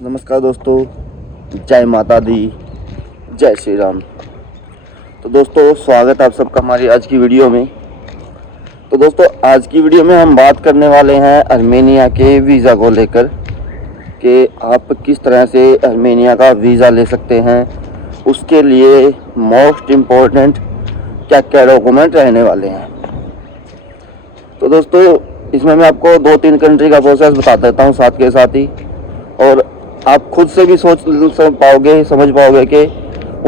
नमस्कार दोस्तों, जय माता दी, जय श्री राम। तो दोस्तों स्वागत है आप सबका हमारी आज की वीडियो में। तो दोस्तों आज की वीडियो में हम बात करने वाले हैं आर्मेनिया के वीज़ा को लेकर कि आप किस तरह से आर्मेनिया का वीज़ा ले सकते हैं, उसके लिए मोस्ट इम्पोर्टेंट क्या क्या डॉक्यूमेंट रहने वाले हैं। तो दोस्तों इसमें मैं आपको 2-3 कंट्री का प्रोसेस बता देता हूँ साथ के साथ ही, और आप खुद से भी समझ पाओगे कि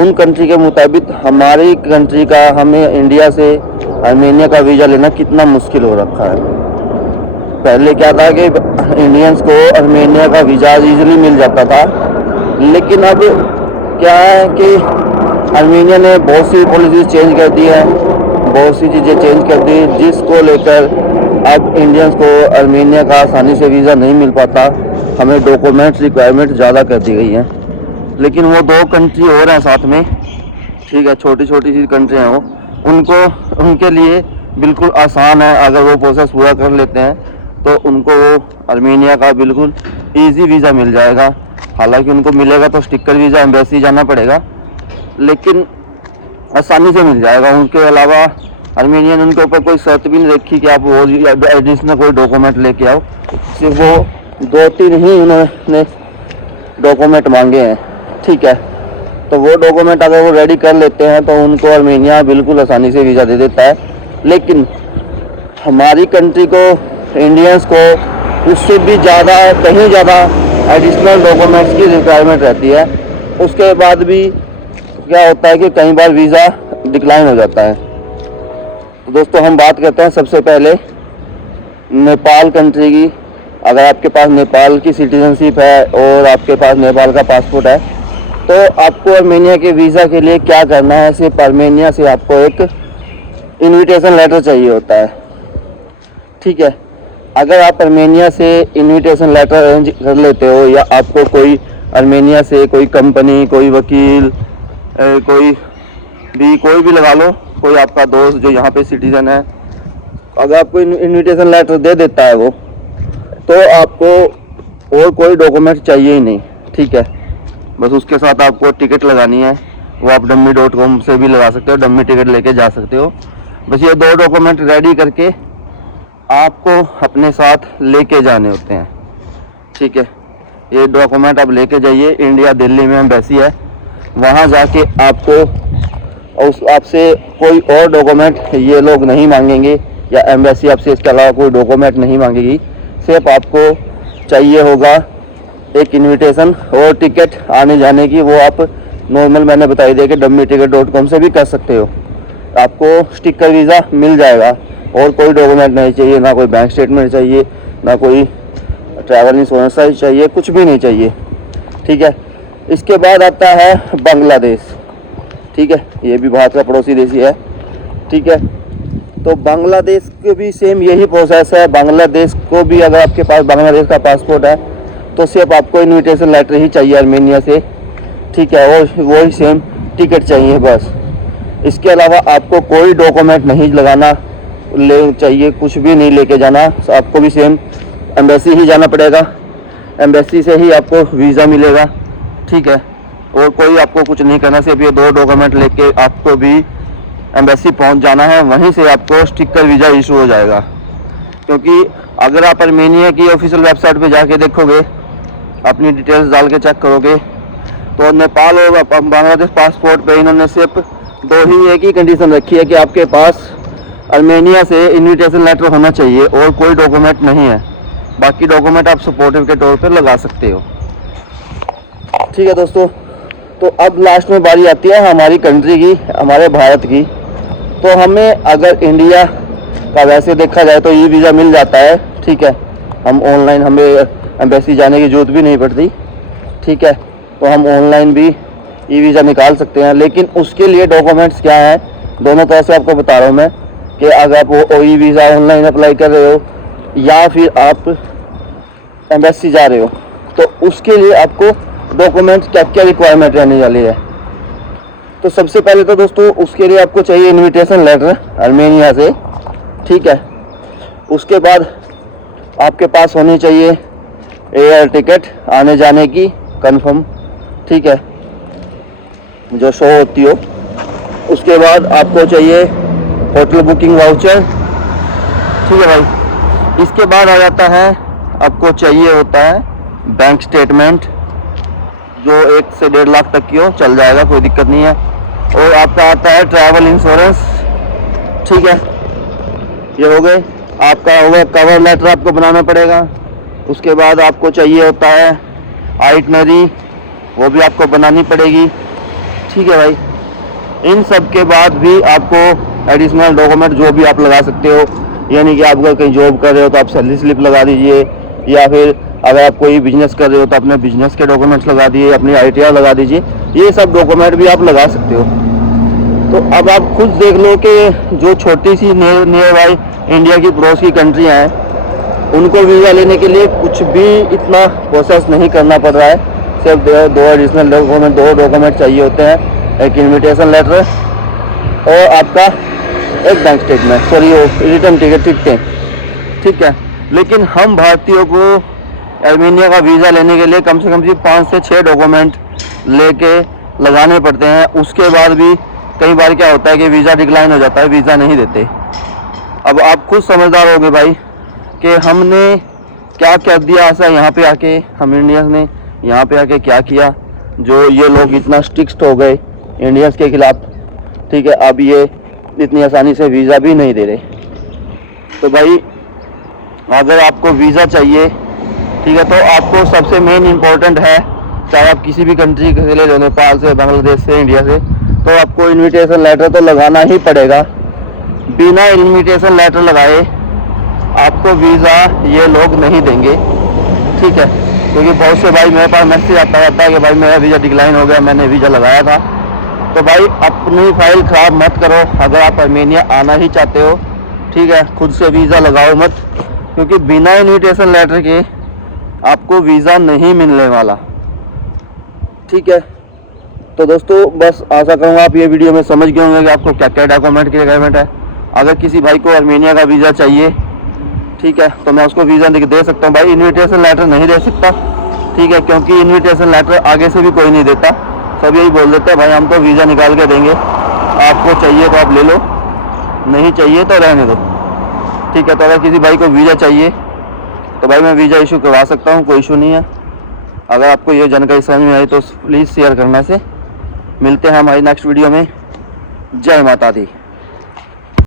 उन कंट्री के मुताबिक हमारी कंट्री का, हमें इंडिया से आर्मेनिया का वीज़ा लेना कितना मुश्किल हो रखा है। पहले क्या था कि इंडियंस को आर्मेनिया का वीज़ा इजीली मिल जाता था, लेकिन अब क्या है कि आर्मेनिया ने बहुत सी पॉलिसी चेंज कर दी है, बहुत सी चीज़ें चेंज कर दी, जिसको लेकर अब इंडियंस को आर्मेनिया का आसानी से वीज़ा नहीं मिल पाता। हमें डॉक्यूमेंट्स रिक्वायरमेंट ज़्यादा कर दी गई हैं। लेकिन वो 2 कंट्री और हैं साथ में, ठीक है, छोटी छोटी सी कंट्री हैं वो, उनके लिए बिल्कुल आसान है। अगर वो प्रोसेस पूरा कर लेते हैं तो उनको वो आर्मेनिया का बिल्कुल ईजी वीज़ा मिल जाएगा। हालांकि उनको मिलेगा तो स्टिकर वीज़ा, एम्बेसी जाना पड़ेगा, लेकिन आसानी से मिल जाएगा। उनके अलावा आर्मेनिया ने उनके ऊपर कोई शर्त भी नहीं रखी कि आप वो एडिशनल कोई डॉक्यूमेंट लेके आओ, सिर्फ वो 2-3 ही उन्होंने डॉक्यूमेंट मांगे हैं, ठीक है। तो वो डॉक्यूमेंट अगर वो रेडी कर लेते हैं तो उनको आर्मेनिया बिल्कुल आसानी से वीज़ा दे देता है। लेकिन हमारी कंट्री को, इंडियंस को उससे भी ज़्यादा, कहीं ज़्यादा एडिशनल डॉक्यूमेंट्स की रिक्वायरमेंट रहती है। उसके बाद भी क्या होता है कि कई बार वीज़ा डिक्लाइन हो जाता है। तो दोस्तों हम बात करते हैं सबसे पहले नेपाल कंट्री की। अगर आपके पास नेपाल की सिटीजनशिप है और आपके पास नेपाल का पासपोर्ट है तो आपको आर्मेनिया के वीज़ा के लिए क्या करना है, सिर्फ आर्मेनिया से आपको एक इनविटेशन लेटर चाहिए होता है, ठीक है। अगर आप आर्मेनिया से इनविटेशन लेटर अरेंज कर लेते हो, या आपको कोई आर्मेनिया से कोई कंपनी, कोई वकील, कोई भी लगा लो, कोई आपका दोस्त जो यहाँ पे सिटीज़न है, अगर आपको इनविटेशन लेटर दे देता है वो, तो आपको और कोई डॉक्यूमेंट चाहिए ही नहीं, ठीक है। बस उसके साथ आपको टिकट लगानी है, वो आप dummy.com से भी लगा सकते हो, डम्मी टिकट लेके जा सकते हो। बस ये 2 डॉक्यूमेंट रेडी करके आपको अपने साथ लेके जाने होते हैं, ठीक है। ये डॉक्यूमेंट आप लेके जाइए, इंडिया दिल्ली में एम्बेसी है, वहाँ जाके आपसे कोई और डॉक्यूमेंट ये लोग नहीं मांगेंगे, या एम्बेसी आपसे इसके अलावा कोई डॉक्यूमेंट नहीं मांगेगी। सिर्फ आपको चाहिए होगा एक इनविटेशन और टिकट आने जाने की, वो आप नॉर्मल मैंने बताई दिया कि dummyticket.com से भी कर सकते हो। आपको स्टिकर वीज़ा मिल जाएगा, और कोई डॉक्यूमेंट नहीं चाहिए, ना कोई बैंक स्टेटमेंट चाहिए, ना कोई ट्रैवल इंश्योरेंस चाहिए, कुछ भी नहीं चाहिए, ठीक है। इसके बाद आता है बांग्लादेश, ठीक है, ये भी भारत का पड़ोसी देश ही है, ठीक है। तो बांग्लादेश के भी सेम यही प्रोसेस है। बांग्लादेश को भी अगर आपके पास बांग्लादेश का पासपोर्ट है तो सिर्फ आपको इनविटेशन लेटर ही चाहिए आर्मेनिया से, ठीक है, और वही सेम टिकट चाहिए बस। इसके अलावा आपको कोई डॉक्यूमेंट नहीं लगाना चाहिए, कुछ भी नहीं लेके जाना। आपको भी सेम एम्बेसी ही जाना पड़ेगा, एम्बेसी से ही आपको वीज़ा मिलेगा, ठीक है। और कोई आपको कुछ नहीं करना, सिर्फ ये 2 डॉक्यूमेंट लेके आपको भी एम्बेसी पहुंच जाना है, वहीं से आपको स्टिकर वीज़ा इशू हो जाएगा। क्योंकि अगर आप आर्मेनिया की ऑफिशियल वेबसाइट पे जाके देखोगे, अपनी डिटेल्स डाल के चेक करोगे, तो नेपाल और बांग्लादेश पासपोर्ट पे इन्होंने सिर्फ एक ही कंडीशन रखी है कि आपके पास आर्मेनिया से इनविटेशन लेटर होना चाहिए और कोई डॉक्यूमेंट नहीं है। बाकी डॉक्यूमेंट आप सपोर्टिव के तौर पर लगा सकते हो, ठीक है दोस्तों। तो अब लास्ट में बारी आती है हमारी कंट्री की, हमारे भारत की। तो हमें अगर इंडिया का वैसे देखा जाए तो ये वीज़ा मिल जाता है, ठीक है। हम ऑनलाइन, हमें एम्बेसी जाने की जरूरत भी नहीं पड़ती, ठीक है। तो हम ऑनलाइन भी ई वीज़ा निकाल सकते हैं। लेकिन उसके लिए डॉक्यूमेंट्स क्या हैं, दोनों तरह से आपको बता रहा हूँ मैं, कि अगर आप वो ई वीज़ा ऑनलाइन अप्लाई कर रहे हो या फिर आप एम्बेसी जा रहे हो, तो उसके लिए आपको डॉक्यूमेंट्स क्या क्या रिक्वायरमेंट रहने वाली है। तो सबसे पहले तो दोस्तों उसके लिए आपको चाहिए इनविटेशन लेटर आर्मेनिया से, ठीक है। उसके बाद आपके पास होनी चाहिए एयर टिकट आने जाने की, कंफर्म, ठीक है, जो शो होती हो। उसके बाद आपको चाहिए होटल बुकिंग वाउचर, ठीक है भाई। इसके बाद आ जाता है आपको चाहिए होता है बैंक स्टेटमेंट, जो 1 से 1.5 लाख तक की हो, चल जाएगा, कोई दिक्कत नहीं है। और आपका आता है ट्रैवल इंश्योरेंस, ठीक है, ये हो गए। आपका होगा कवर लेटर, आपको बनाना पड़ेगा। उसके बाद आपको चाहिए होता है आइटनरी, वो भी आपको बनानी पड़ेगी, ठीक है भाई। इन सब के बाद भी आपको एडिशनल डॉक्यूमेंट जो भी आप लगा सकते हो, यानी कि आप अगर कहीं जॉब कर रहे हो तो आप सैलरी स्लिप लगा दीजिए, या फिर अगर आप कोई बिजनेस कर रहे हो तो अपने बिजनेस के डॉक्यूमेंट्स लगा दीजिए, अपनी ITR लगा दीजिए, ये सब डॉक्यूमेंट भी आप लगा सकते हो। तो अब आप खुद देख लो कि जो छोटी सी नियर बाई इंडिया की पड़ोस की कंट्रियाँ हैं, उनको वीज़ा लेने के लिए कुछ भी इतना प्रोसेस नहीं करना पड़ रहा है। सिर्फ दो एडिशनल डॉक्यूमेंट, 2 डॉक्यूमेंट चाहिए होते हैं, एक इन्विटेशन लेटर और आपका एक बैंक स्टेटमेंट, सॉरी वो रिटर्न टिकटें, ठीक है। लेकिन हम भारतीयों को आर्मेनिया का वीज़ा लेने के लिए कम से कम 5 से 6 डॉक्यूमेंट लेके लगाने पड़ते हैं। उसके बाद भी कई बार क्या होता है कि वीज़ा डिक्लाइन हो जाता है, वीज़ा नहीं देते। अब आप खुद समझदार होगे भाई कि हमने क्या कर दिया ऐसा यहाँ पे आके, हम इंडियंस ने यहाँ पे आके क्या किया जो ये लोग इतना स्ट्रिक्ट हो गए इंडियंस के खिलाफ, ठीक है। अब ये इतनी आसानी से वीज़ा भी नहीं दे रहे। तो भाई अगर आपको वीज़ा चाहिए, ठीक है, तो आपको सबसे मेन इम्पोर्टेंट है, चाहे आप किसी भी कंट्री से ले लो, नेपाल से, बांग्लादेश से, इंडिया से, तो आपको इन्विटेशन लेटर तो लगाना ही पड़ेगा। बिना इन्विटेशन लेटर लगाए आपको वीज़ा ये लोग नहीं देंगे, ठीक है। क्योंकि बहुत से भाई मेरे पास मैसेज आता रहता है कि भाई मेरा वीज़ा डिक्लाइन हो गया, मैंने वीज़ा लगाया था। तो भाई अपनी फाइल ख़राब मत करो। अगर आप आर्मेनिया आना ही चाहते हो, ठीक है, खुद से वीज़ा लगाओ मत, क्योंकि बिना इन्विटेशन लेटर के आपको वीज़ा नहीं मिलने वाला, ठीक है। तो दोस्तों बस आशा करूँगा आप ये वीडियो में समझ गए होंगे कि आपको क्या क्या डॉक्यूमेंट की रिक्वायरमेंट है। अगर किसी भाई को आर्मेनिया का वीज़ा चाहिए, ठीक है, तो मैं उसको वीज़ा दे सकता हूँ। भाई इन्विटेशन लेटर नहीं दे सकता, ठीक है, क्योंकि इन्विटेशन लेटर आगे से भी कोई नहीं देता। सब यही बोल देते हैं भाई हम तो वीज़ा निकाल के देंगे, आपको चाहिए तो आप ले लो, नहीं चाहिए तो रहने दो, ठीक है। तो अगर किसी भाई को वीज़ा चाहिए तो भाई मैं वीज़ा इशू करवा सकता हूँ, कोई इशू नहीं है। अगर आपको ये जानकारी समझ में आई तो प्लीज़ शेयर करना से। मिलते हैं हमारी नेक्स्ट वीडियो में। जय माता दी।